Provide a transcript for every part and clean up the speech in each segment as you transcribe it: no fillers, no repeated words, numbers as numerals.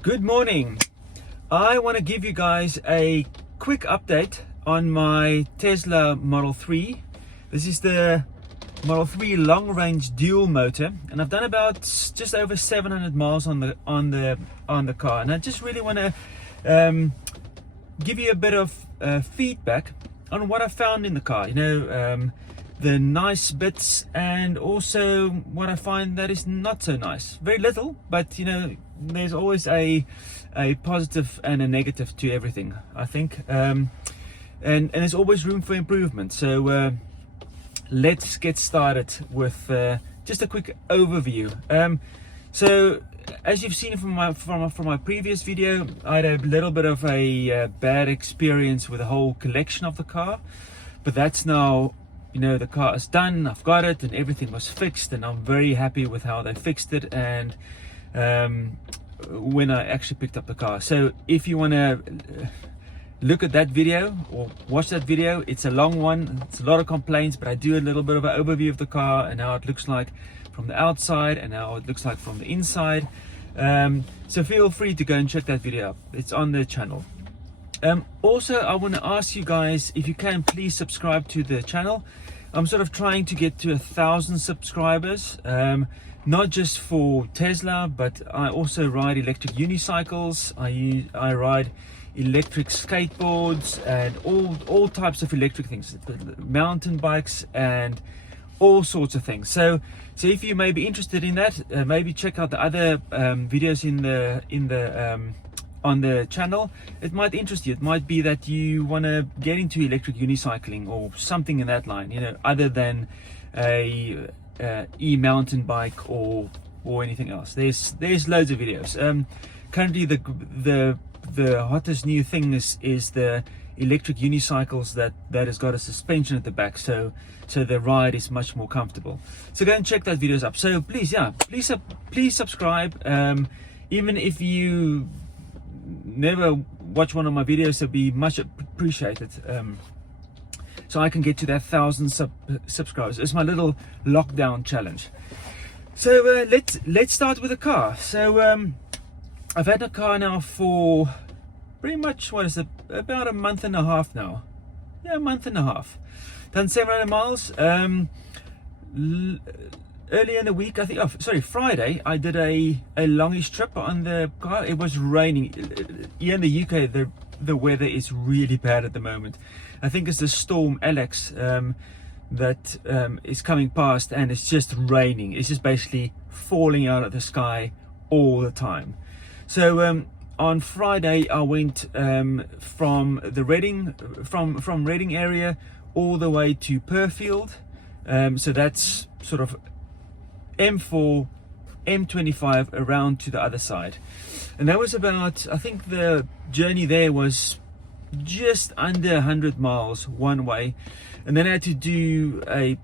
Good morning. I want to give you guys a quick update on my Tesla Model 3. This is the Model 3 long range dual motor, and I've done about just over 700 miles on the car, and I just really want to give you a bit of feedback on what I found in the car. The nice bits, and also what I find that is not so nice. Very little, but there's always a positive and a negative to everything, I think, and there's always room for improvement. So let's get started with just a quick overview. So as you've seen from my previous video, I had a little bit of a bad experience with the whole collection of the car, but that's now, the car is done. I've got it and everything was fixed, and I'm very happy with how they fixed it and when I actually picked up the car. So if you want to look at that video or watch that video, it's a long one, it's a lot of complaints, but I do a little bit of an overview of the car and how it looks like from the outside and how it looks like from the inside. So feel free to go and check that video out. It's on the channel. Also, I want to ask you guys, if you can, please subscribe to the channel. I'm sort of trying to get to 1,000 subscribers, not just for Tesla, but I also ride electric unicycles. I ride electric skateboards and all types of electric things, mountain bikes and all sorts of things. So if you may be interested in that, maybe check out the other videos on the channel. It might interest you. It might be that you want to get into electric unicycling or something in that line, other than a e-mountain bike or anything else. There's loads of videos. Currently the hottest new thing is the electric unicycles that has got a suspension at the back, so the ride is much more comfortable. So go and check that videos up. So please subscribe. Even if you never watch one of my videos, it'd be much appreciated, so I can get to that 1,000 subscribers. It's my little lockdown challenge. So let's start with the car. So I've had the car now for pretty much, about a month and a half now. Yeah, a month and a half. Done 700 miles. Earlier in the week, I think, Friday, I did a longish trip on the car. It was raining. Here in the UK, the weather is really bad at the moment. I think it's the storm Alex that is coming past, and it's just raining. It's just basically falling out of the sky all the time. So on Friday, I went from the Reading area all the way to Purfield. So that's sort of M4, M25 around to the other side, and that was about, I think the journey there was just under 100 miles one way, and then I had to do a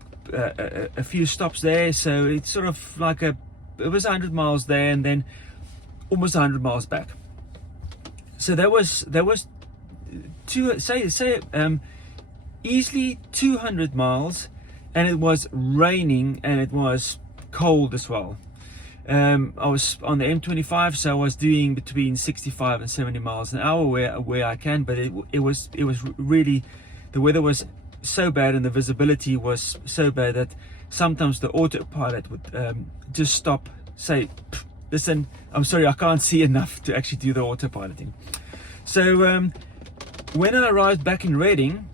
few stops there, so it's sort of like it was 100 miles there and then almost 100 miles back. So there was easily 200 miles, and it was raining and it was cold as well. I was on the M25, so I was doing between 65 and 70 miles an hour where I can, but it was really, the weather was so bad and the visibility was so bad that sometimes the autopilot would just stop, say, listen, I'm sorry, I can't see enough to actually do the autopiloting. So when I arrived back in Reading,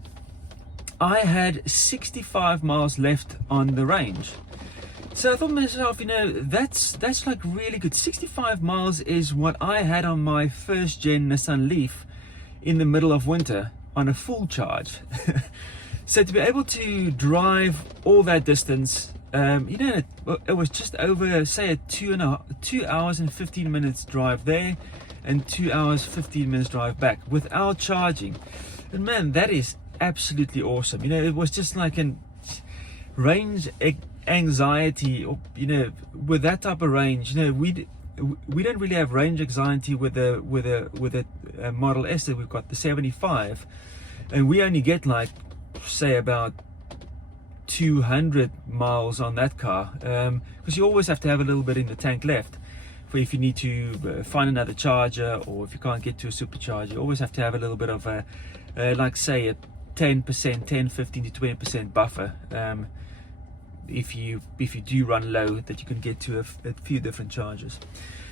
I had 65 miles left on the range. So I thought to myself, that's like really good. 65 miles is what I had on my first gen Nissan Leaf in the middle of winter on a full charge. So to be able to drive all that distance, it was just over, say, a 2 hours and 15 minutes drive there and 2 hours 15 minutes drive back without charging. And man, that is absolutely awesome. It was just like a range anxiety, or with that type of range. We don't really have range anxiety with a Model S that we've got, the 75, and we only get like, say, about 200 miles on that car, because you always have to have a little bit in the tank left. for if you need to find another charger, or if you can't get to a supercharger. You always have to have a little bit of a like say a 10%, 10, 15 to 20% buffer, if you do run low, that you can get to a few different chargers.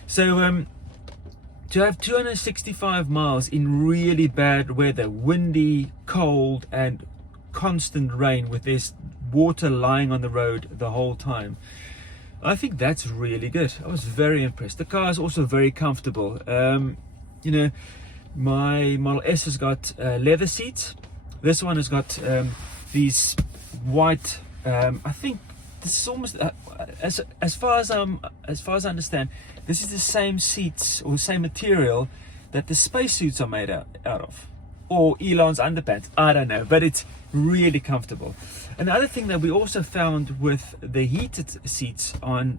So to have 265 miles in really bad weather, windy, cold and constant rain, with this water lying on the road the whole time, I think that's really good. I was very impressed. The car is also very comfortable. You know, my Model S has got leather seats. This one has got these white, I think this is almost as far as I understand, this is the same seats or the same material that the spacesuits are made out of, or Elon's underpants, I don't know, but it's really comfortable. And the other thing that we also found with the heated seats on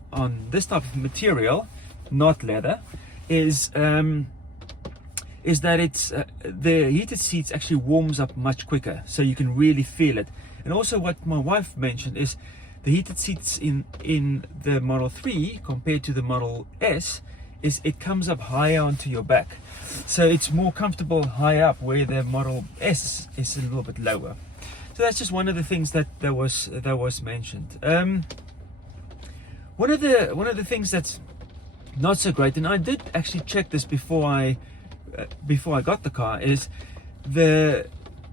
this type of material, not leather, is that it's the heated seats actually warms up much quicker, so you can really feel it. And also what my wife mentioned is the heated seats in the Model 3 compared to the Model S is it comes up higher onto your back, so it's more comfortable high up, where the Model S is a little bit lower. So that's just one of the things that was mentioned. One of the things that's not so great, and I did actually check this before I got the car, is the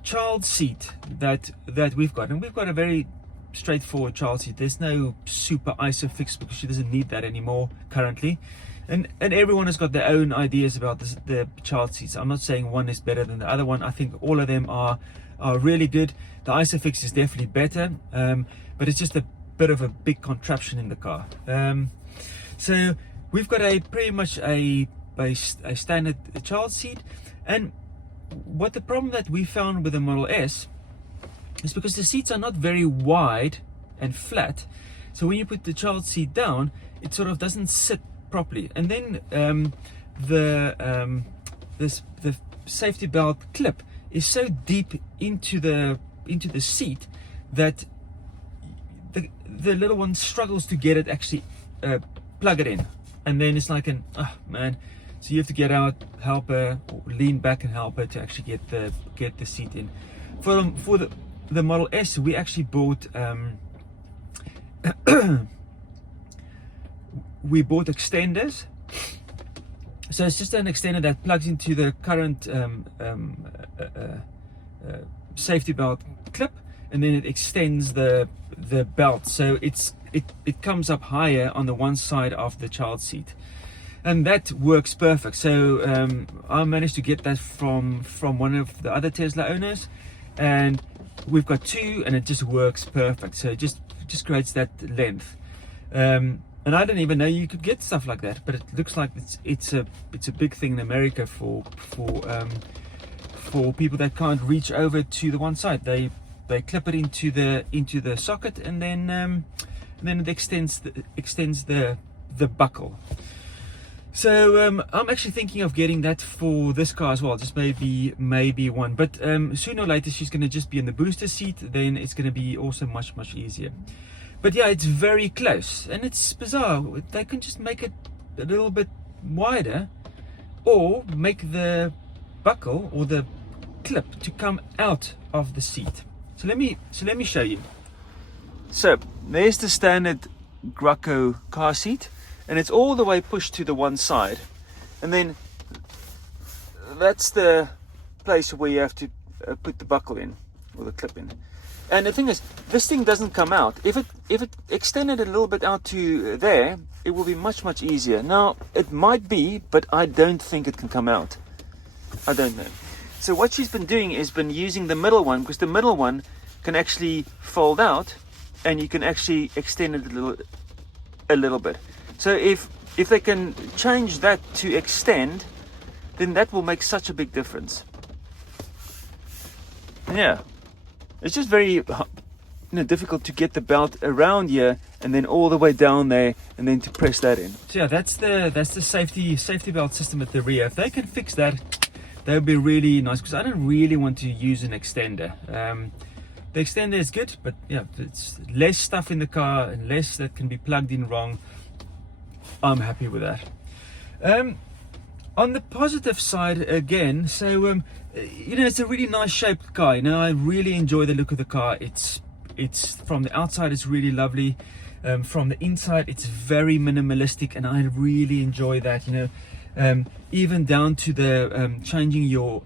child seat that we've got. And we've got a very straightforward child seat. There's no super ISOFIX because she doesn't need that anymore currently. And everyone has got their own ideas about the child seats. I'm not saying one is better than the other one. I think all of them are really good. The ISOFIX is definitely better, but it's just a bit of a big contraption in the car. So we've got pretty much a standard child seat. And what the problem that we found with the Model S is because the seats are not very wide and flat, so when you put the child seat down, it sort of doesn't sit properly. And then the safety belt clip is so deep into the seat that the little one struggles to get it actually plug it in, and then it's like oh man, so you have to get out, help her, or lean back and help her to actually get the seat in. For the Model S, we actually bought we bought extenders. So it's just an extender that plugs into the current safety belt clip, and then it extends the belt, so it comes up higher on the one side of the child seat, and that works perfect. So I managed to get that from one of the other Tesla owners, and we've got two, and it just works perfect. So it just creates that length. And I didn't even know you could get stuff like that, but it looks like it's a big thing in America for people that can't reach over to the one side. They clip it into the socket, and then it extends the buckle. So I'm actually thinking of getting that for this car as well, just maybe one. But sooner or later she's going to just be in the booster seat, then it's going to be also much easier. But yeah, it's very close, and it's bizarre. They can just make it a little bit wider, or make the buckle or the clip to come out of the seat. So let me show you. So there's the standard Graco car seat, and it's all the way pushed to the one side, and then that's the place where you have to put the buckle in, or the clip in. And the thing is, this thing doesn't come out. If it extended a little bit out to there, it will be much easier. Now it might be, but I don't think it can come out. I don't know. So what she's been doing is been using the middle one, because the middle one can actually fold out, and you can actually extend it a little bit. So if they can change that to extend, then that will make such a big difference. Yeah, it's just very difficult to get the belt around here and then all the way down there, and then to press that in. So yeah, that's the safety belt system at the rear. If they can fix that, that would be really nice, because I don't really want to use an extender. The extender is good, but yeah, it's less stuff in the car and less that can be plugged in wrong. I'm happy with that. On the positive side again, so you know, it's a really nice shaped car. You know, I really enjoy the look of the car. It's from the outside, it's really lovely. From the inside, it's very minimalistic, and I really enjoy that. You know, even down to the changing your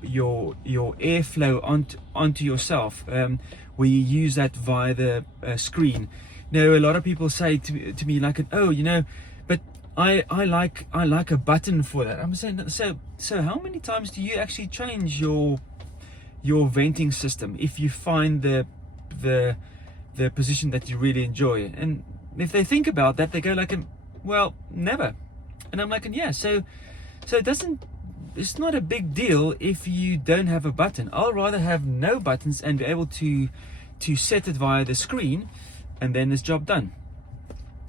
airflow onto yourself, where you use that via the screen. You know, a lot of people say to me like, oh, you know, but I like a button for that. I'm saying, so how many times do you actually change your venting system if you find the position that you really enjoy? And if they think about that, they go like, well, never. And I'm like, yeah, so it's not a big deal if you don't have a button. I'll rather have no buttons and be able to set it via the screen, and then it's job done.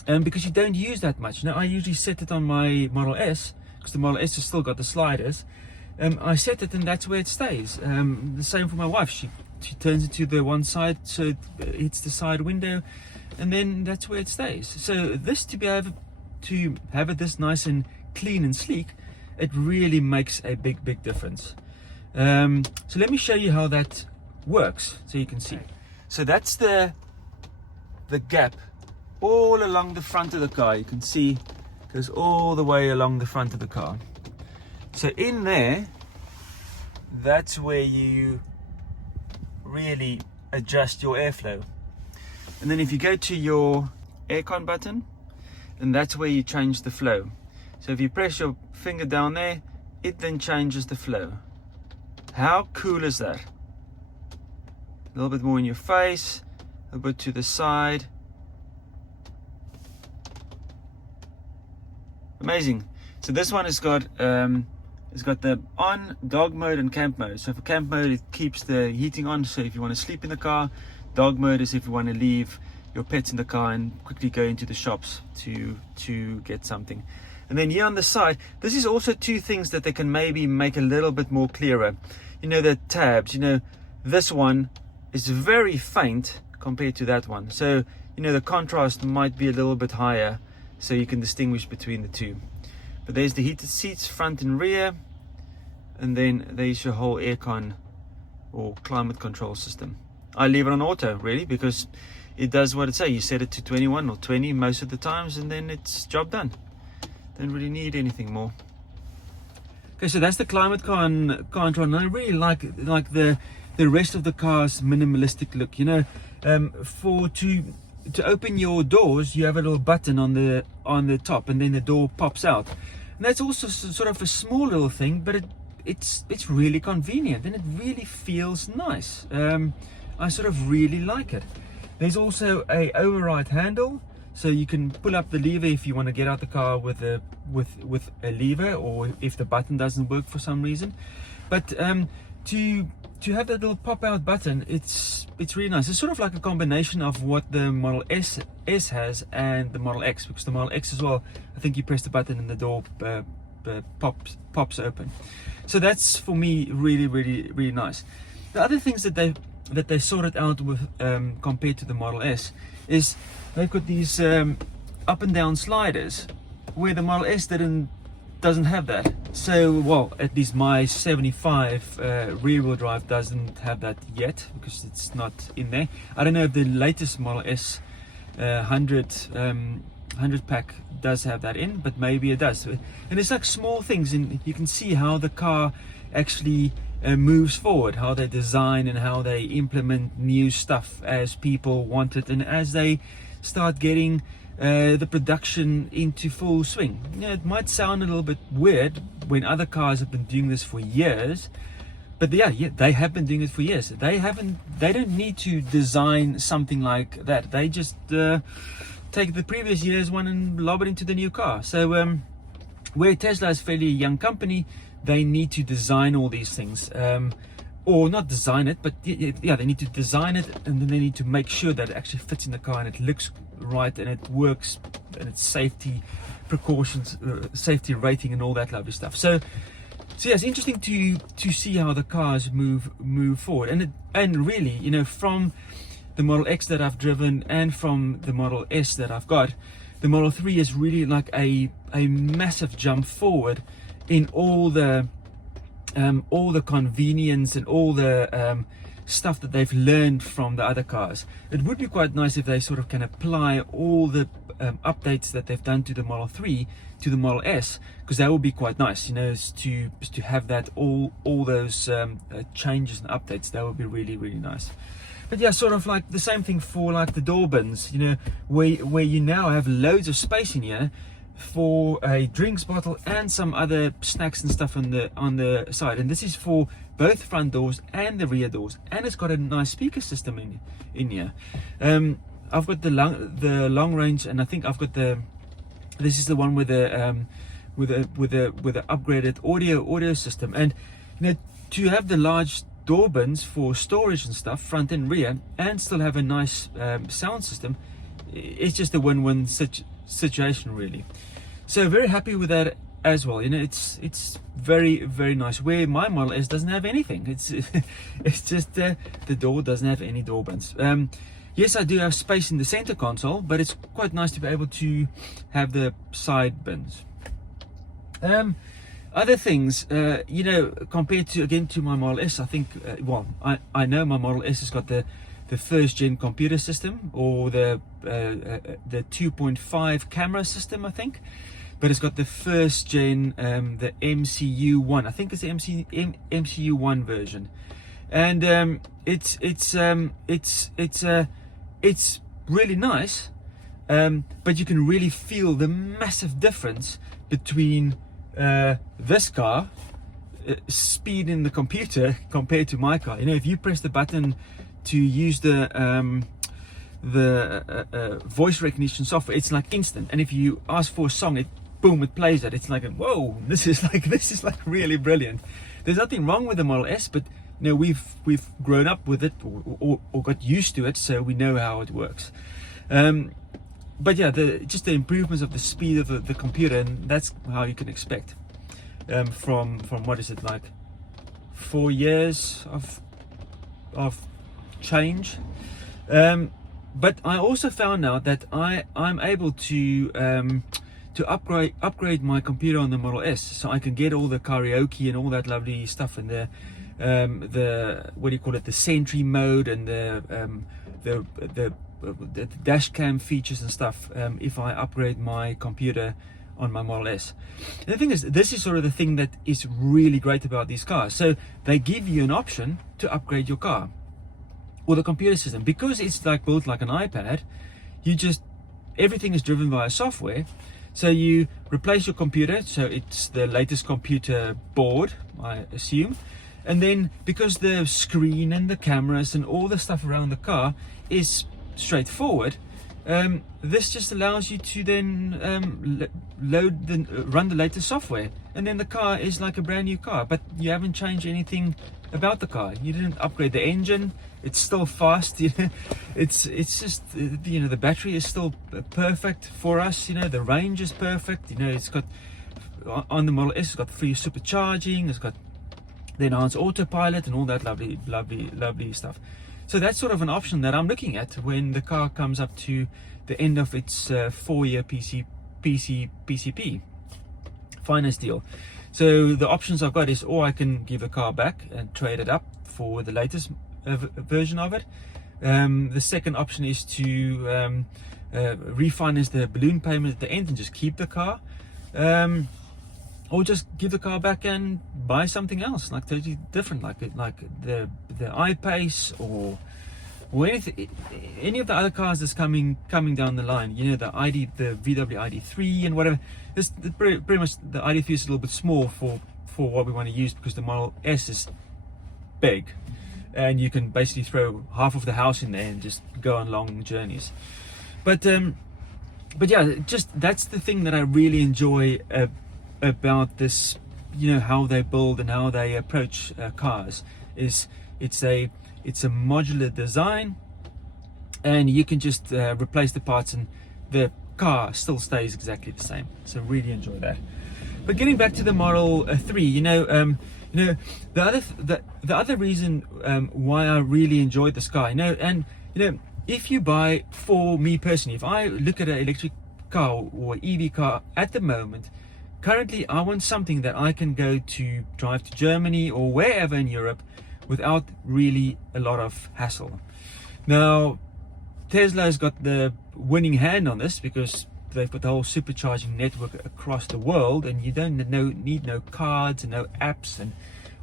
Because you don't use that much. Now, I usually set it on my Model S, because the Model S has still got the sliders. I set it, and that's where it stays. The same for my wife. She turns it to the one side, so it hits the side window, and then that's where it stays. So this, to be able to have it this nice and clean and sleek, it really makes a big difference. So let me show you how that works, so you can see. So that's the gap all along the front of the car. You can see it goes all the way along the front of the car. So in there, that's where you really adjust your airflow. And then if you go to your aircon button, then that's where you change the flow. So if you press your finger down there, it then changes the flow. How cool is that? A little bit more in your face, a bit to the side. Amazing. So this one has got the on, dog mode, and camp mode. So for camp mode, it keeps the heating on, so if you want to sleep in the car. Dog mode is if you want to leave your pets in the car and quickly go into the shops to get something. And then here on the side, this is also two things that they can maybe make a little bit more clearer. You know, the tabs, you know, this one is very faint compared to that one. So, you know, the contrast might be a little bit higher, so you can distinguish between the two. But there's the heated seats, front and rear. And then there's your whole aircon or climate control system. I leave it on auto, really, because it does what it says. You set it to 21 or 20 most of the times, and then it's job done. Don't really need anything more. Okay, so that's the climate control, and I really like the rest of the car's minimalistic look. You know, to open your doors, you have a little button on the top, and then the door pops out. And that's also sort of a small little thing, but it's really convenient, and it really feels nice. I sort of really like it. There's also a override handle, so you can pull up the lever if you want to get out the car with a lever, or if the button doesn't work for some reason. But to have that little pop out button, it's really nice. It's sort of like a combination of what the Model S has and the Model X, because the Model X as well, I think you press the button and the door pops open. So that's, for me, really nice. The other things that they sorted out with compared to the Model S is they've got these up and down sliders, where the Model S doesn't have that. So, well, at least my 75 rear-wheel drive doesn't have that yet, because it's not in there. I don't know if the latest Model S 100 pack does have that in, but maybe it does. And it's like small things, and you can see how the car actually moves forward, how they design and how they implement new stuff as people want it, and as they start getting the production into full swing. You know, it might sound a little bit weird when other cars have been doing this for years, but yeah, they have been doing it for years. They don't need to design something like that. They just take the previous year's one and lob it into the new car. So where Tesla is a fairly young company, they need to design all these things, or not design it, but yeah, they need to design it, and then they need to make sure that it actually fits in the car and it looks right and it works, and it's safety precautions, safety rating, and all that lovely stuff. So yeah, it's interesting to see how the cars move forward, and really, you know, from the Model X that I've driven and from the Model S that I've got, the Model 3 is really like a massive jump forward in all the convenience and all the stuff that they've learned from the other cars. It would be quite nice if they sort of can apply all the updates that they've done to the Model 3 to the Model S, because that would be quite nice, you know, is to have that all those changes and updates. That would be really, really nice. But yeah, sort of like the same thing for like the door bins, you know, where you now have loads of space in here for a drinks bottle and some other snacks and stuff on the side. And this is for both front doors and the rear doors, and it's got a nice speaker system in here. I've got the long range, and I think I've got this is the one with the upgraded audio system. And you know, to have the large door bins for storage and stuff, front and rear, and still have a nice sound system, it's just a win-win situation really. So very happy with that as well. You know, it's very, very nice. Where my Model S doesn't have anything. It's just the door doesn't have any door bins. Yes, I do have space in the center console, but it's quite nice to be able to have the side bins. Other things, you know, compared to my Model S, I think, well, I know my Model S has got the first gen computer system, or the 2.5 camera system, I think. But it's got the first gen, the MCU1. I think it's the MCU1 version, and it's really nice. But you can really feel the massive difference between this car speed in the computer compared to my car. You know, if you press the button to use the voice recognition software, it's like instant. And if you ask for a song, it plays it. It's like, whoa, this is like really brilliant. There's nothing wrong with the Model S, but you know, we've grown up with it, or got used to it, so we know how it works. But yeah, just the improvements of the speed of the computer, and that's how you can expect from what is it, like 4 years of change. But I also found out that I'm able to upgrade my computer on the Model S, so I can get all the karaoke and all that lovely stuff, and the what do you call it, the Sentry mode, and the dash cam features and stuff, if I upgrade my computer on my Model S. And the thing is, this is sort of the thing that is really great about these cars. So they give you an option to upgrade your car or the computer system, because it's like built like an iPad. Everything is driven via software. So you replace your computer, so it's the latest computer board, I assume. And then, because the screen and the cameras and all the stuff around the car is straightforward, this just allows you to then run the latest software, and then the car is like a brand new car. But you haven't changed anything about the car. You didn't upgrade the engine. It's still fast, you know. It's just, you know, the battery is still perfect for us, you know. The range is perfect, you know. It's got, on the Model S, it's got free supercharging, it's got the enhanced autopilot and all that lovely stuff. So that's sort of an option that I'm looking at when the car comes up to the end of its 4-year PCP finance deal. So the options I've got is, or I can give the car back and trade it up for the latest version of it. The second option is to refinance the balloon payment at the end and just keep the car, or just give the car back and buy something else, like totally different, like the I-Pace or anything, any of the other cars that's coming down the line. You know, the VW ID3 and whatever. This pretty much, the ID3 is a little bit small for what we want to use, because the Model S is big, and you can basically throw half of the house in there and just go on long journeys. But yeah, just that's the thing that I really enjoy about this, you know, how they build and how they approach cars. Is it's a modular design, and you can just replace the parts and the car still stays exactly the same. So really enjoy that. But getting back to the Model 3, you know, the other reason why I really enjoyed this car, you know, and you know, if you buy, for me personally, if I look at an electric car or EV car at the moment, currently I want something that I can go to drive to Germany or wherever in Europe without really a lot of hassle. Now, Tesla's got the winning hand on this because they've got the whole supercharging network across the world, and you don't need no cards and no apps and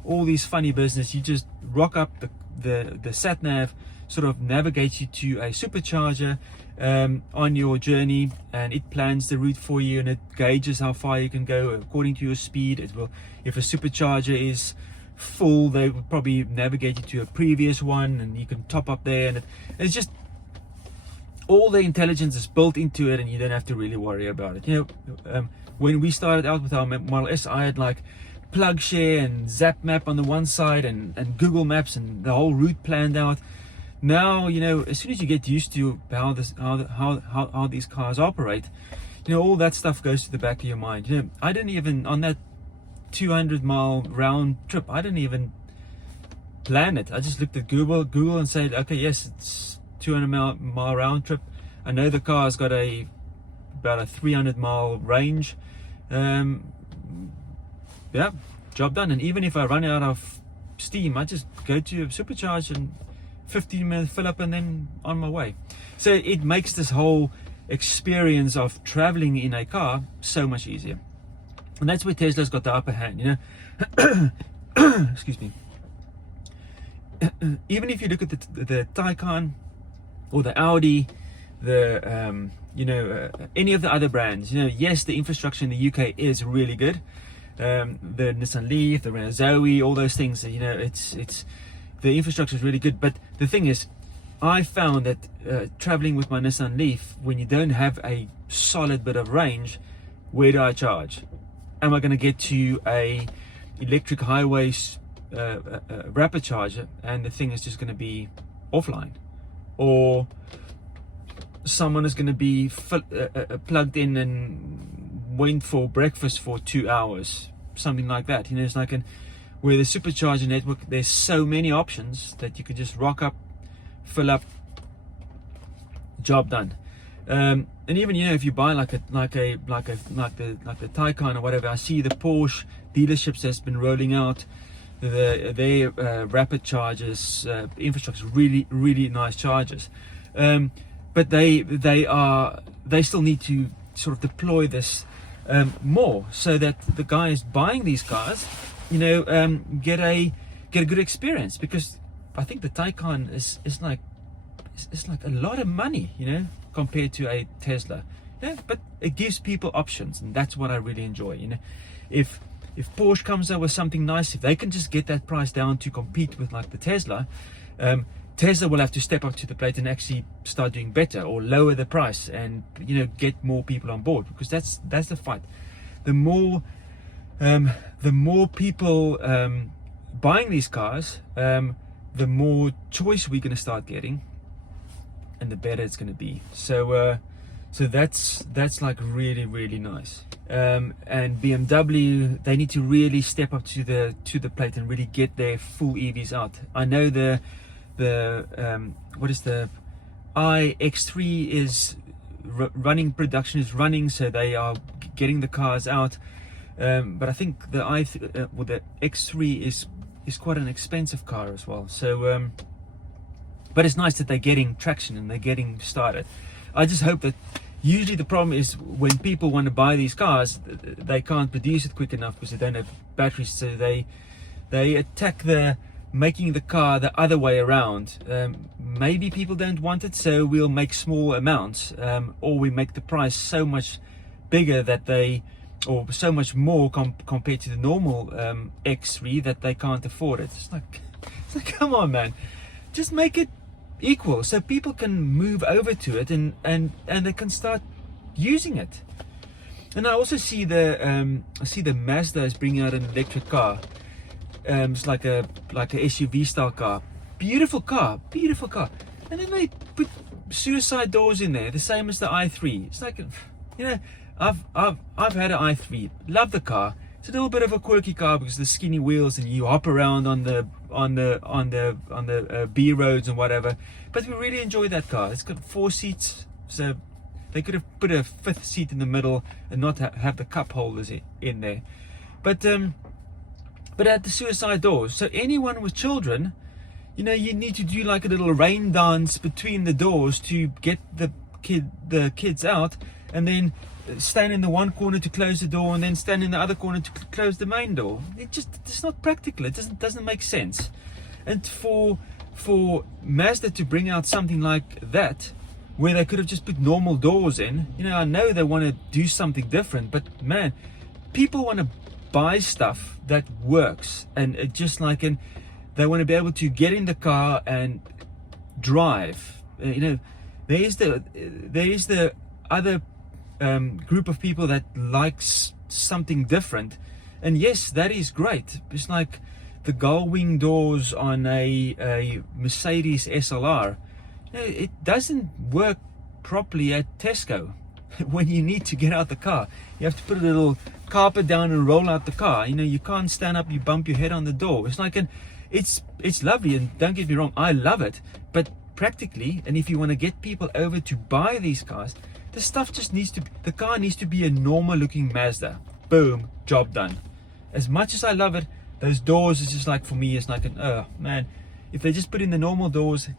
all these funny business. You just rock up the sat nav, sort of navigates you to a supercharger on your journey, and it plans the route for you, and it gauges how far you can go according to your speed. It will, if a supercharger is full, they will probably navigate you to a previous one, and you can top up there, and it's just all the intelligence is built into it, and you don't have to really worry about it. You know, when we started out with our Model S, I had like PlugShare and ZapMap on the one side, and Google Maps, and the whole route planned out. Now, you know, as soon as you get used to how these cars operate, you know, all that stuff goes to the back of your mind. You know, I didn't even, on that 200-mile round trip, I didn't even plan it. I just looked at Google and said, okay, yes, it's 200-mile round trip. I know the car's got about a 300-mile range. Yeah, job done. And even if I run out of steam, I just go to a supercharge and 15-minute fill up and then on my way. So it makes this whole experience of traveling in a car so much easier. And that's where Tesla's got the upper hand, you know. Excuse me. Even if you look at the Taycan or the Audi, the any of the other brands, you know, yes, the infrastructure in the UK is really good. The Nissan Leaf, the Renault Zoe, all those things, you know, it's the infrastructure is really good. But the thing is, I found that traveling with my Nissan Leaf, when you don't have a solid bit of range, where do I charge? Am I going to get to a electric highway rapid charger and the thing is just going to be offline, or someone is going to be plugged in and went for breakfast for 2 hours, something like that? You know, it's like where the supercharger network, there's so many options that you could just rock up, fill up, job done. And even, you know, if you buy like the Taycan or whatever, I see the Porsche dealerships that's been rolling out their rapid chargers, infrastructure, really nice chargers. But they still need to sort of deploy this more, so that the guys buying these cars, you know, get a good experience. Because I think the Taycan is like a lot of money, you know, compared to a Tesla. Yeah, but it gives people options, and that's what I really enjoy. You know, if Porsche comes out with something nice, if they can just get that price down to compete with like the Tesla, Tesla will have to step up to the plate and actually start doing better, or lower the price, and, you know, get more people on board, because that's the fight. The more people buying these cars, the more choice we're going to start getting, and the better it's going to be. So that's like really nice. And BMW, they need to really step up to the plate and really get their full EVs out. I know the iX3 is running, production is running, so they are getting the cars out. But I think the X3 is quite an expensive car as well. So, but it's nice that they're getting traction and they're getting started. I just hope that, usually the problem is when people want to buy these cars, they can't produce it quick enough because they don't have batteries. So they attack making the car the other way around. Maybe people don't want it, so we'll make small amounts, or we make the price so much bigger or so much more compared to the normal X3 that they can't afford it. It's like come on, man, just make it equal so people can move over to it, and they can start using it. And I also see the Mazda is bringing out an electric car. It's like a SUV style car, beautiful car, and then they put suicide doors in there, the same as the i3. It's like, you know, I've had an i3, love the car. It's a little bit of a quirky car because the skinny wheels, and you hop around on the B roads and whatever. But we really enjoy that car. It's got 4 seats, so They could have put a fifth seat in the middle and not have the cup holders in there. But at the suicide doors, so anyone with children, you know, you need to do like a little rain dance between the doors to get the kids out, and then stand in the one corner to close the door, and then stand in the other corner to close the main door. It's not practical. It doesn't make sense. And for Mazda to bring out something like that, where they could have just put normal doors in, you know, I know they want to do something different, but man, people want to buy stuff that works, and they want to be able to get in the car and drive. You know, there is the other group of people that likes something different, and yes, that is great. It's like the gull wing doors on a Mercedes SLR. You know, it doesn't work properly at Tesco. When you need to get out the car, you have to put a little carpet down and roll out the car. You know, you can't stand up, you bump your head on the door. It's like it's lovely, and don't get me wrong, I love it, but practically, and if you want to get people over to buy these cars, the car needs to be a normal looking Mazda. Boom, job done. As much as I love it, those doors is just like, for me, it's like oh man, if they just put in the normal doors,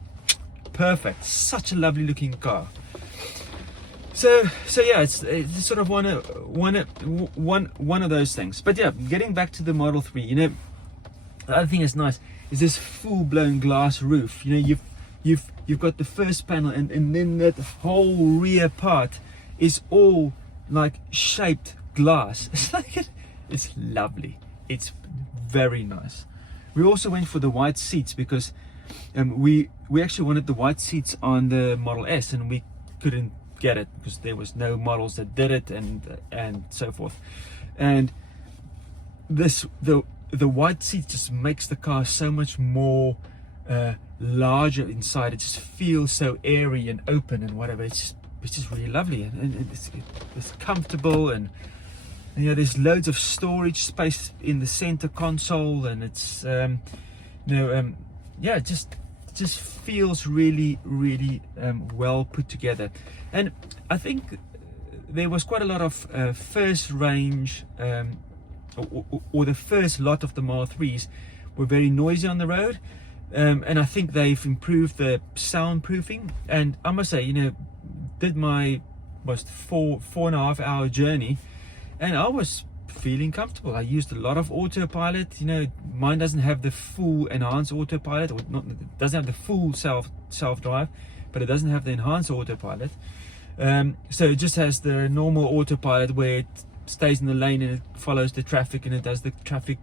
perfect. Such a lovely looking car. So yeah, it's sort of one of those things. But yeah, getting back to the Model 3, you know, the other thing that's nice is this full-blown glass roof. You know, you've got the first panel, and then that whole rear part is all like shaped glass. It's lovely. It's very nice. We also went for the white seats because we actually wanted the white seats on the Model S, and we couldn't get it because there was no models that did it, and so forth. And the white seat just makes the car so much more larger inside. It just feels so airy and open and whatever. It's just really lovely, and it's comfortable, and you know, there's loads of storage space in the center console, and it's yeah, it just feels really well put together. And I think there was quite a lot of first range or the first lot of the Model 3s were very noisy on the road, and I think they've improved the soundproofing. And I must say, you know, did my 4.5 hour journey, and I was feeling comfortable. I used a lot of Autopilot. You know, mine doesn't have the full enhanced Autopilot, or not, it doesn't have the full self drive, but it doesn't have the enhanced Autopilot. So it just has the normal Autopilot where it stays in the lane and it follows the traffic, and it does the traffic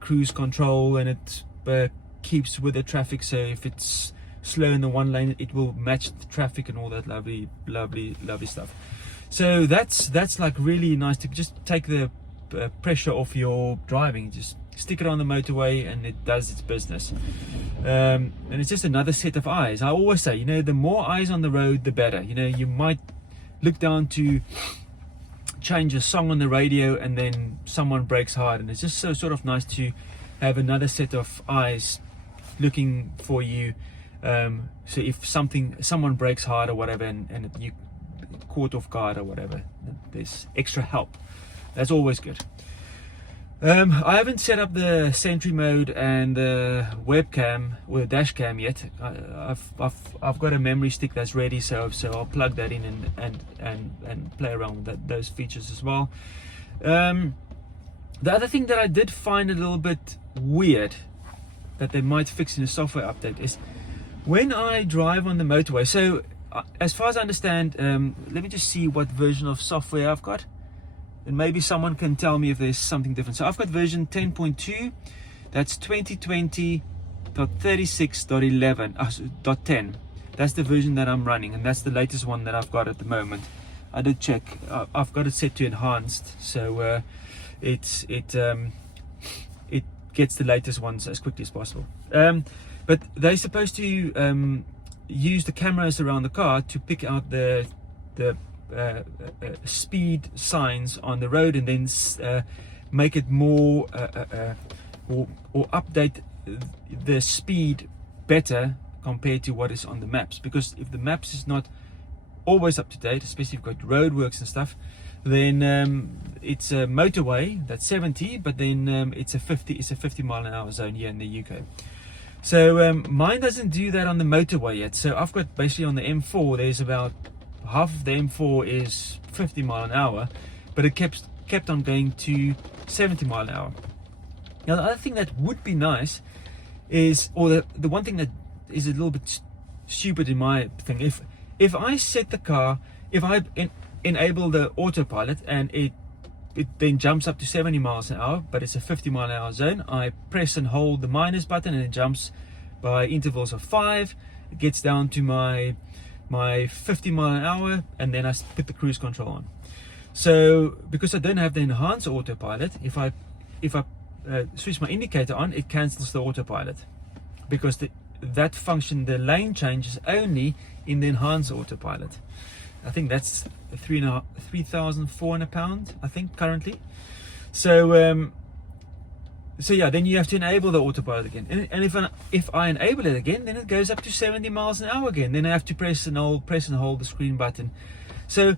cruise control, and it keeps with the traffic. So if it's slow in the one lane, it will match the traffic and all that lovely stuff. So that's like really nice to just take the pressure off your driving. Just stick it on the motorway and it does its business. And it's just another set of eyes. I always say, you know, the more eyes on the road, the better. You know, you might look down to change a song on the radio, and then someone brakes hard, and it's just so sort of nice to have another set of eyes looking for you. So if someone brakes hard or whatever, and you caught off guard or whatever, there's extra help. That's always good. I haven't set up the Sentry mode and the webcam or the dash cam yet. I've got a memory stick that's ready, so I'll plug that in and play around with those features as well. The other thing that I did find a little bit weird that they might fix in a software update is when I drive on the motorway. So as far as I understand, let me just see what version of software I've got, and maybe someone can tell me if there's something different. So I've got version 10.2, that's 2020.36.11.10. That's the version that I'm running, and that's the latest one that I've got at the moment. I did check. I've got it set to enhanced, so it gets the latest ones as quickly as possible. But they're supposed to use the cameras around the car to pick out the speed signs on the road, and then make it more or update the speed better compared to what is on the maps. Because if the maps is not always up to date, especially if you've got roadworks and stuff, then it's a motorway that's 70, but then it's a 50 mile an hour zone here in the UK. So mine doesn't do that on the motorway yet. So I've got basically on the M4, there's about half of the M4 is 50 mile an hour, but it kept on going to 70 mile an hour. Now the other thing that would be nice is, or the one thing that is a little bit stupid in my thing, if I set the car, if I enable the autopilot and it then jumps up to 70 miles an hour, but it's a 50 mile an hour zone, I press and hold the minus button and it jumps by intervals of 5. It gets down to my 50 mile an hour, and then I put the cruise control on. So because I don't have the enhanced autopilot, if I switch my indicator on, it cancels the autopilot, because that function, the lane change, is only in the enhanced autopilot. I think that's £3,400, I think, currently. So yeah, then you have to enable the autopilot again, and if I enable it again, then it goes up to 70 miles an hour again. Then I have to press and hold the screen button. So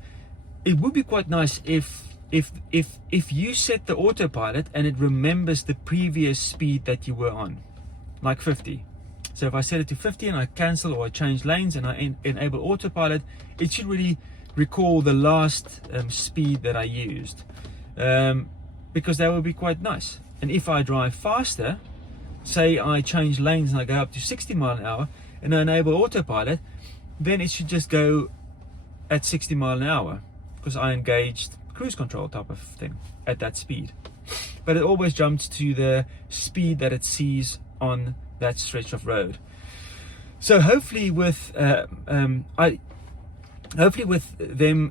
it would be quite nice if you set the autopilot and it remembers the previous speed that you were on, like 50. So if I set it to 50 and I cancel or I change lanes and I enable autopilot, it should really recall the last speed that I used, because that would be quite nice. And if I drive faster, say I change lanes and I go up to 60 mile an hour and I enable autopilot, then it should just go at 60 mile an hour, because I engaged cruise control type of thing at that speed. But it always jumps to the speed that it sees on that stretch of road. So hopefully with them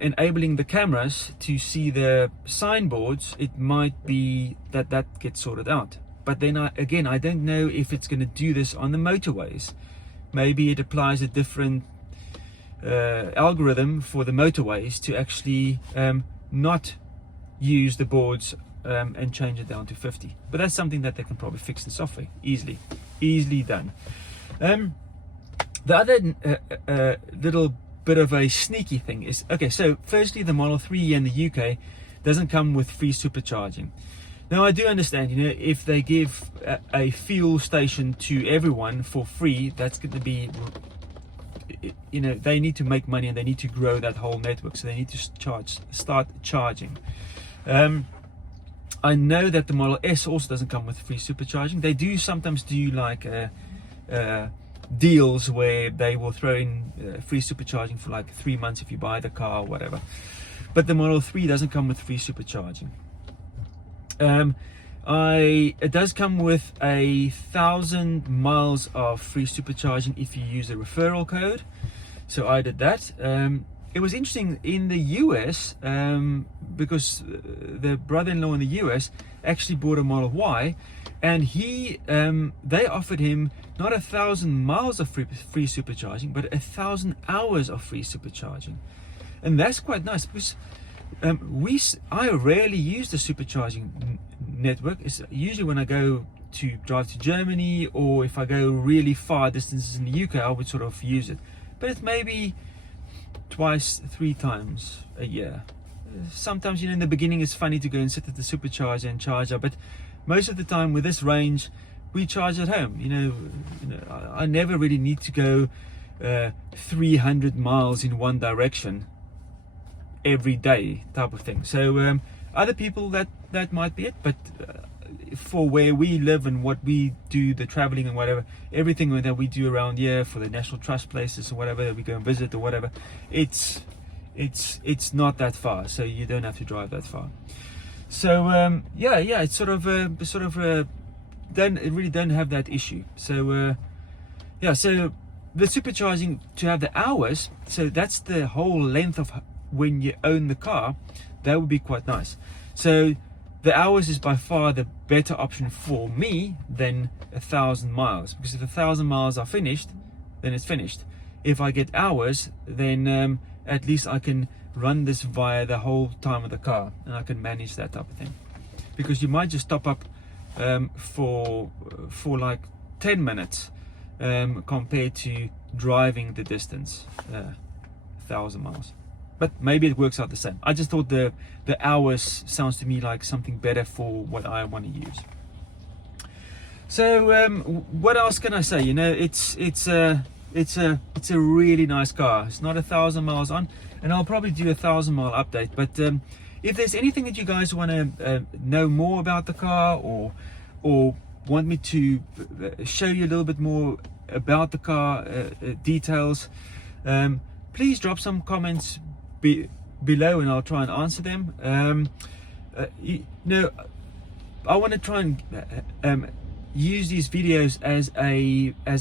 enabling the cameras to see the signboards, it might be that gets sorted out. But then I don't know if it's going to do this on the motorways. Maybe it applies a different algorithm for the motorways to actually not use the boards and change it down to 50. But that's something that they can probably fix in software easily done. The other little bit of a sneaky thing is, okay, so firstly, the Model 3 here in the UK doesn't come with free supercharging. Now I do understand, if they give a fuel station to everyone for free, that's going to be, they need to make money and they need to grow that whole network, so they need to start charging. I know that the Model S also doesn't come with free supercharging. They do sometimes do like deals where they will throw in free supercharging for like 3 months if you buy the car or whatever. But the Model 3 doesn't come with free supercharging. It does come with 1,000 miles of free supercharging if you use a referral code. So I did that. It was interesting in the US, because the brother-in-law in the US actually bought a Model Y, and they offered him not 1,000 miles of free supercharging, but 1,000 hours of free supercharging. And that's quite nice, because I rarely use the supercharging network. It's usually when I go to drive to Germany, or if I go really far distances in the UK, I would sort of use it. But it's maybe twice, 3 times a year. Sometimes, in the beginning it's funny to go and sit at the supercharger and charge up, but most of the time with this range we charge at home. I never really need to go 300 miles in one direction every day type of thing. So other people that might be it, but for where we live and what we do, the traveling and whatever, everything that we do around here for the National Trust places or whatever that we go and visit or whatever, it's not that far, so you don't have to drive that far. So it's sort of it really don't have that issue. So so the supercharging, to have the hours, so that's the whole length of when you own the car, that would be quite nice. So the hours is by far the better option for me than 1,000 miles, because if 1,000 miles are finished, then it's finished. If I get hours, then at least I can run this via the whole time of the car, and I can manage that type of thing. Because you might just top up for like 10 minutes compared to driving the distance, 1,000 miles. But maybe it works out the same. I just thought the hours sounds to me like something better for what I want to use. So what else can I say? You know, it's a really nice car. It's not 1,000 miles on, and I'll probably do a 1,000-mile update. But if there's anything that you guys want to know more about the car, or want me to show you a little bit more about the car details, please drop some comments below, and I'll try and answer them. You know, I want to try and use these videos as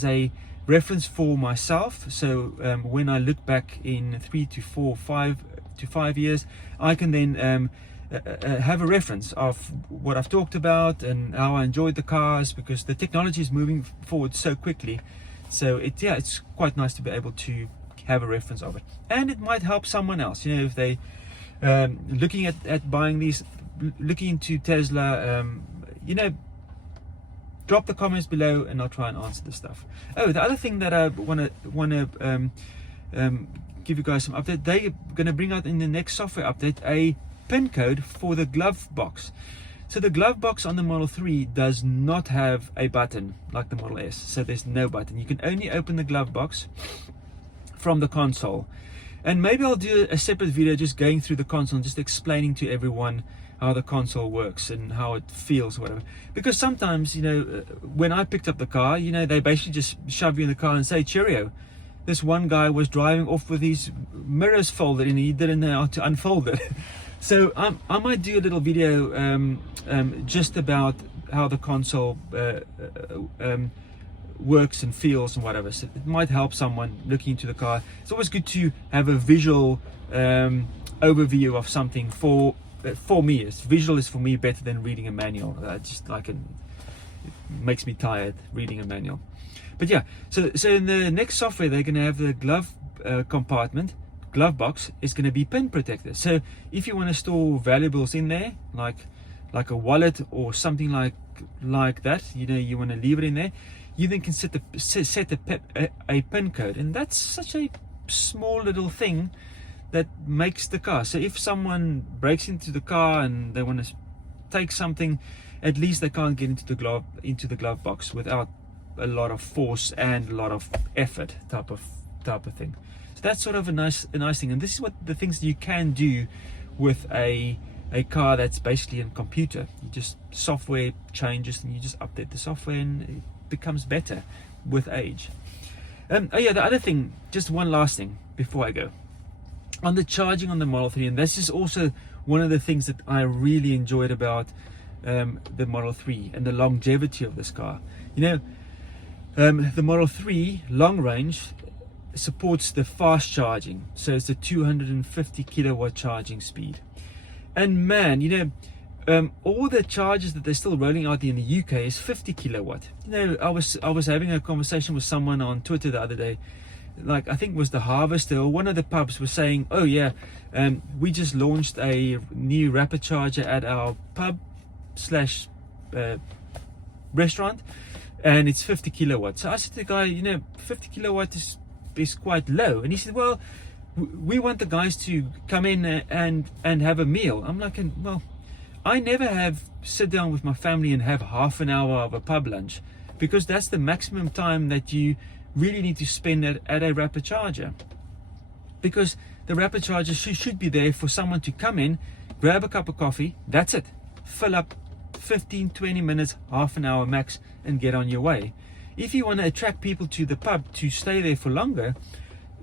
a reference for myself. So when I look back in 3 to 4, 5 to 5 years, I can then have a reference of what I've talked about and how I enjoyed the cars, because the technology is moving forward so quickly. So it's quite nice to be able to have a reference of it, and it might help someone else. You know, if they looking at buying these, looking into Tesla, you know, drop the comments below and I'll try and answer the stuff. Oh, the other thing that I want to give you guys some update, they're going to bring out in the next software update a pin code for the glove box. So the glove box on the Model 3 does not have a button like the Model S. So there's no button. You can only open the glove box from the console. And maybe I'll do a separate video just going through the console and just explaining to everyone how the console works and how it feels, whatever. Because sometimes, you know, when I picked up the car, you know, they basically just shove you in the car and say cheerio. This one guy was driving off with his mirrors folded and he didn't know how to unfold it. So I might do a little video just about how the console works and feels and whatever. So it might help someone looking into the car. It's always good to have a visual overview of something. For me, visual is for me better than reading a manual. It makes me tired reading a manual. But yeah, so in the next software, they're going to have the glove compartment, glove box is going to be pin protector. So if you want to store valuables in there, like a wallet or something like that, you know, you want to leave it in there, you then can set a pin code, and that's such a small little thing that makes the car. So if someone breaks into the car and they want to take something, at least they can't get into the glove box without a lot of force and a lot of effort, type of thing. So that's sort of a nice thing. And this is what the things you can do with a car that's basically a computer. You just software changes and you just update the software and it becomes better with age. Oh yeah, the other thing, just one last thing before I go. On the charging on the Model 3, and this is also one of the things that I really enjoyed about the Model 3 and the longevity of this car. You know, the Model 3 long range supports the fast charging, so it's a 250 kilowatt charging speed. And man, you know, all the chargers that they're still rolling out in the UK is 50 kilowatt. You know, I was having a conversation with someone on Twitter the other day, like I think it was the Harvester or one of the pubs was saying, oh yeah, we just launched a new rapid charger at our pub slash restaurant, and it's 50 kilowatts. So I said to the guy, you know, 50 kilowatt is quite low. And he said, well, we want the guys to come in and have a meal. I'm like, well, I never have sit down with my family and have half an hour of a pub lunch, because that's the maximum time that you really need to spend at a rapid charger. Because the rapid charger should be there for someone to come in, grab a cup of coffee, that's it, fill up 15-20 minutes, half an hour max, and get on your way. If you want to attract people to the pub to stay there for longer,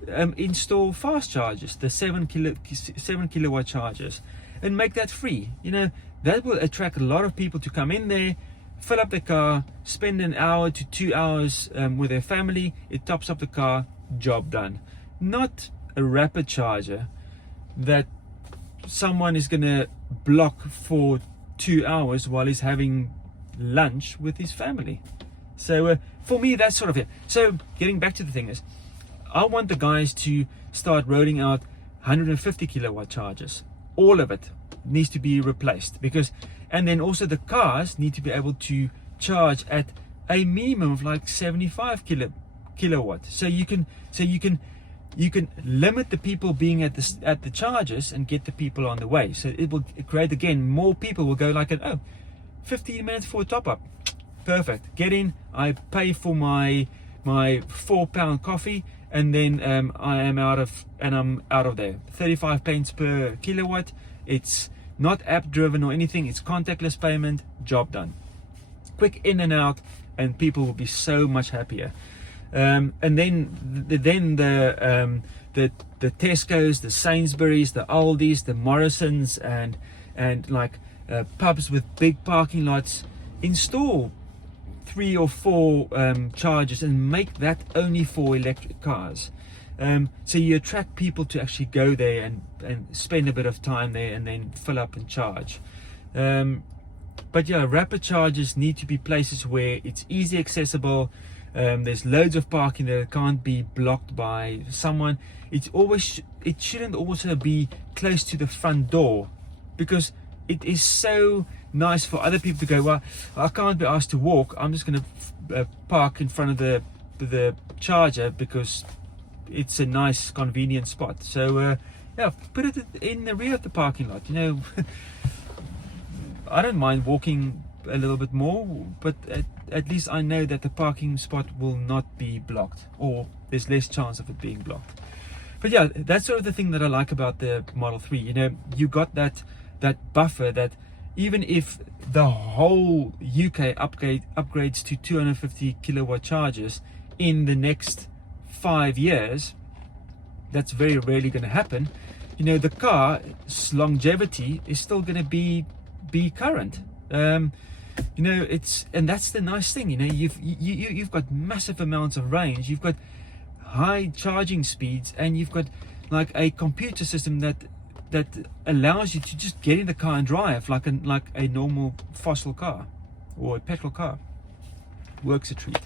install fast chargers, the 7 kilowatt chargers, and make that free. You know, that will attract a lot of people to come in there, fill up their car, spend an hour to 2 hours with their family. It tops up the car, job done. Not a rapid charger that someone is going to block for 2 hours while he's having lunch with his family. So for me, that's sort of it. So getting back to the thing is, I want the guys to start rolling out 150 kilowatt chargers. All of it needs to be replaced, because, and then also the cars need to be able to charge at a minimum of like 75 kilowatt. So you can you can limit the people being at the chargers and get the people on the way. So it will create, again, more people will go like, 15 minutes for a top up. Perfect. Get in, I pay for my £4 coffee, and then I'm out of there. 35 pence per kilowatt. It's not app driven or anything. It's contactless payment. Job done. Quick in and out, and people will be so much happier. And then the Tesco's, the Sainsbury's, the Aldi's, the Morrisons, and like pubs with big parking lots install 3 or 4 chargers and make that only for electric cars. So you attract people to actually go there and spend a bit of time there and then fill up and charge. But yeah, rapid chargers need to be places where it's easy accessible. There's loads of parking that can't be blocked by someone. It shouldn't also be close to the front door, because it is so nice for other people to go, well, I can't be asked to walk, I'm just going to park in front of the charger because it's a nice convenient spot. So yeah, put it in the rear of the parking lot. I don't mind walking a little bit more, but at least I know that the parking spot will not be blocked, or there's less chance of it being blocked. But yeah, that's sort of the thing that I like about the Model 3. You got that buffer, that even if the whole UK upgrades to 250 kilowatt chargers in the next 5 years, that's very rarely going to happen. The car's longevity is still going to be current. It's, and that's the nice thing. You've got massive amounts of range, you've got high charging speeds, and you've got like a computer system that allows you to just get in the car and drive like a normal fossil car or a petrol car. Works a treat.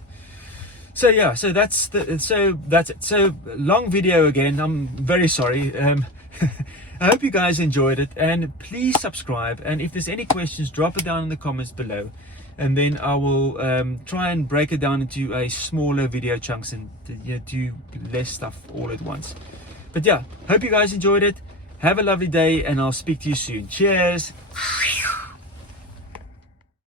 So yeah, so that's it. So long video again. I'm very sorry. I hope you guys enjoyed it, and please subscribe, and if there's any questions, drop it down in the comments below, and then I will try and break it down into a smaller video chunks and do less stuff all at once. But yeah, hope you guys enjoyed it. Have a lovely day, and I'll speak to you soon. Cheers.